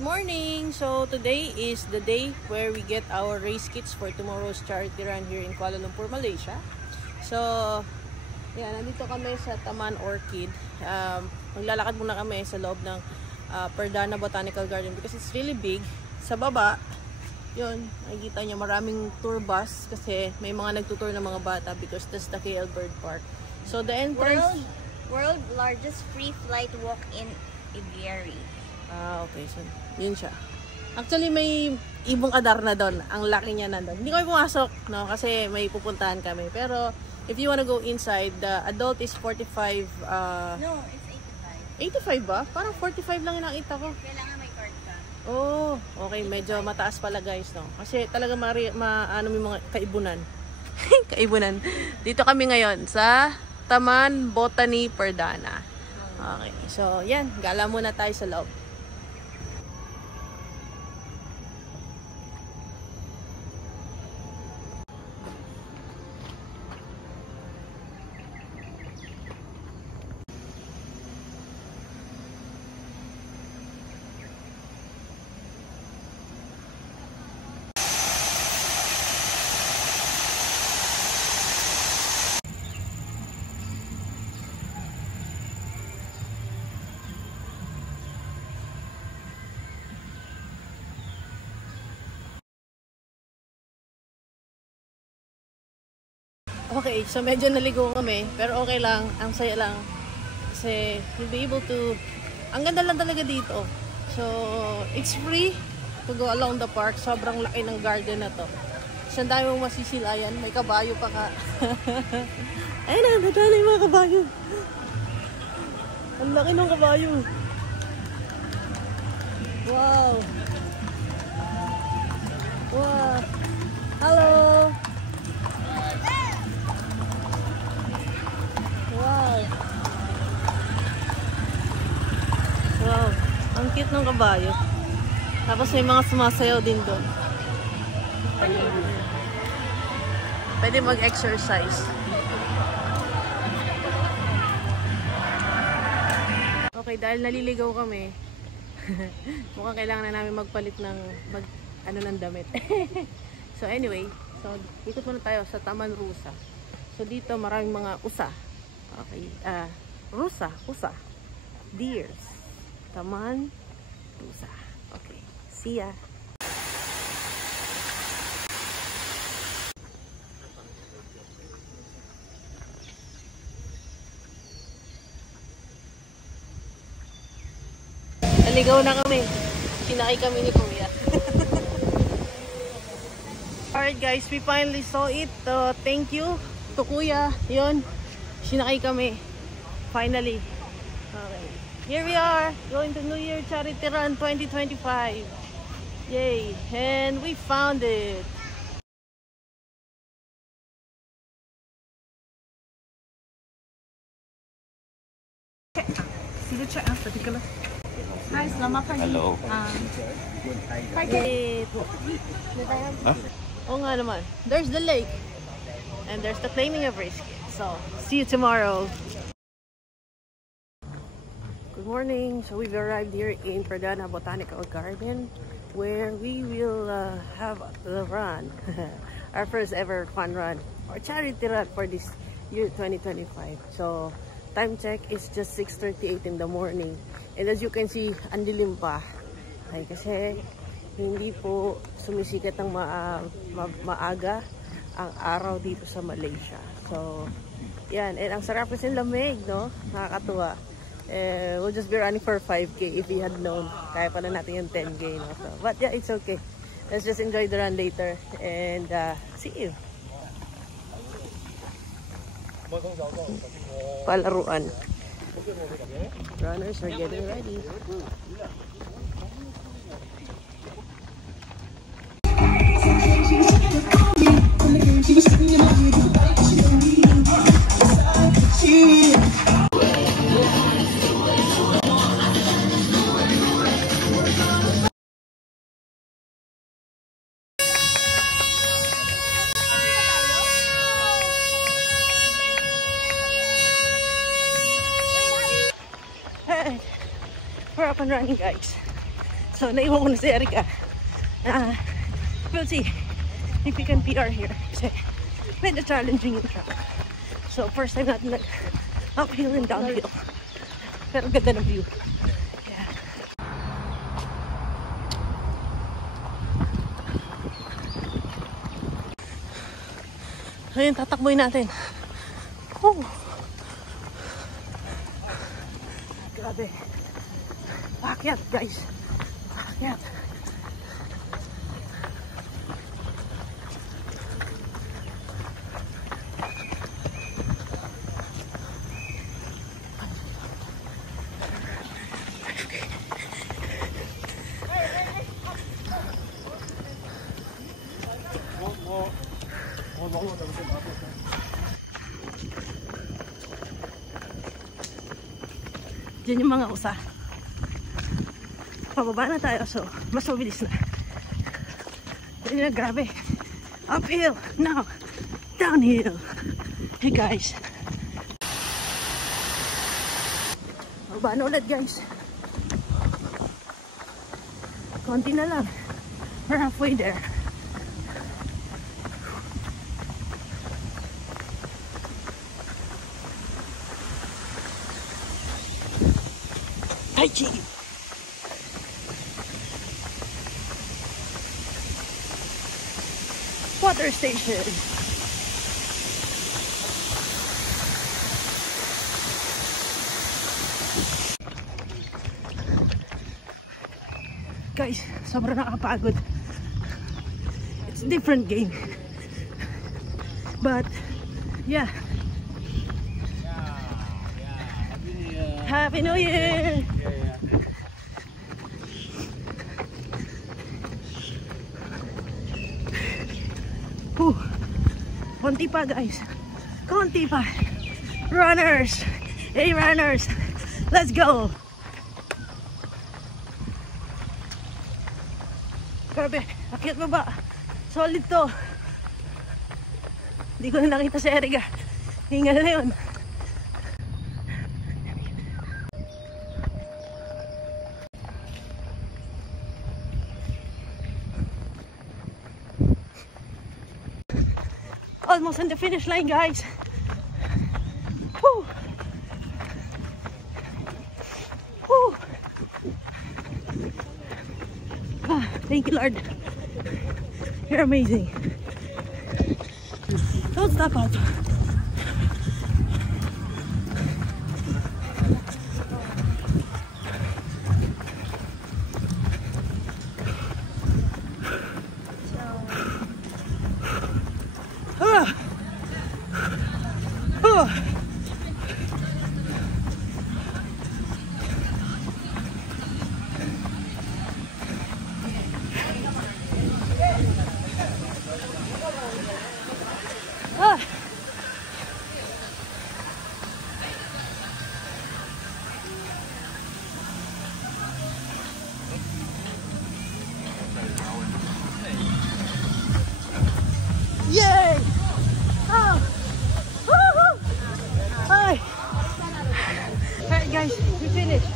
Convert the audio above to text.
Good morning! So today is the day where we get our race kits for tomorrow's charity run here in Kuala Lumpur, Malaysia. So, yan, nandito kami sa Taman Orchid. Maglalakad muna kami sa loob ng Perdana Botanical Garden because it's really big. Sa baba, yun, nakikita nyo maraming tour bus kasi may mga nagtutour ng mga bata because that's the KL Bird Park. So the entrance... World largest free flight walk-in aviary. Okay. So, yun siya. Actually, may ibong adar na doon. Ang laki niya na doon. Hindi kami pumasok, no? Kasi may pupuntahan kami. Pero, if you wanna go inside, the adult is 45... No, it's 85. 85 ba? Parang 45 lang yung nakita ko. Kailangan may card ka. Oh, okay. Medyo mataas pala, guys, no? Kasi talaga ano may mga kaibunan. Kaibunan. Dito kami ngayon sa Taman Botany Perdana. Okay. So, yan. Gala muna tayo sa loob. Okay, so medyo naligo kami, pero okay lang, ang saya lang. Kasi you'll be able to, ang ganda lang talaga dito. So, it's free to go along the park. Sobrang laki ng garden na to. So, ang dami mong masisilayan, may kabayo pa ka. Ayun na, nadala yung mga kabayo. Ang laki ng kabayo. Wow. Wow. Hello. Wow. Wow. Ang cute ng kabayo. Tapos may mga sumasayaw din doon. Pwede mag-exercise. Okay, dahil naliligaw kami, mukhang kailangan na namin magpalit ng ng damit. So anyway, so ikot muna tayo sa Taman Rusa. So dito maraming mga usa. Okay, Rusa, deers, Taman Rusa. Okay, see ya. Naligaw na kami. Sinakay kami ni Kuya. Alright guys, we finally saw it. Thank you to Kuya. Yun. Sinakay kami. Finally. Okay. Here we are. Going to New Year Charity Run 2025. Yay. And we found it. Hi, selamat pagi. Hello. Oo nga naman. There's the lake. And there's the claiming of race kit. So, see you tomorrow. Good morning. So we've arrived here in Perdana Botanical Garden where we will have the run. Our first ever fun run or charity run for this year 2025. So, time check is just 6:38 in the morning. And as you can see, ang dilim pa. Ay, kasi hindi po sumisikat ng maaga ang araw dito sa Malaysia. So, yan. And ang sarap kasi lamig, no? Nakakatuwa. We'll just be running for 5K if we had known. Kaya pa na natin yung 10K, no? So, but yeah, it's okay. Let's just enjoy the run later. And see you. Palaruan. Runners are getting ready. We're up and running, guys. So, naiwan ko na si Erica. We'll see if we can PR here. Kasi medyo challenging yung track. So, first time natin uphill and downhill. Pero ganda ng view. Yeah. Ayun, tatakboy natin. Oh! Grabe. Paakyat, guys. Paakyat. Diyan yung mga usa. Pababa na tayo, so mas mabilis na. Diyan na, grabe. Uphill, now downhill. Hey guys. Pababa na ulit, guys. Konti na lang. We're halfway there. Hi, Chiggy. Water station. Guys, sobrang nakakapagod. It's a different game. But, yeah. Happy New Year! Konti pa, guys. Konti pa. Runners! Hey, runners! Let's go! Grabe, akyat baba. Solid to. Hindi ko na nakita si Erica. Hingal na yun. Almost on the finish line, guys. Woo. Woo. Ah, thank you, Lord. You're amazing. Don't stop out. Yay! Oh! Woohoo! Hi! Alright guys, we finished.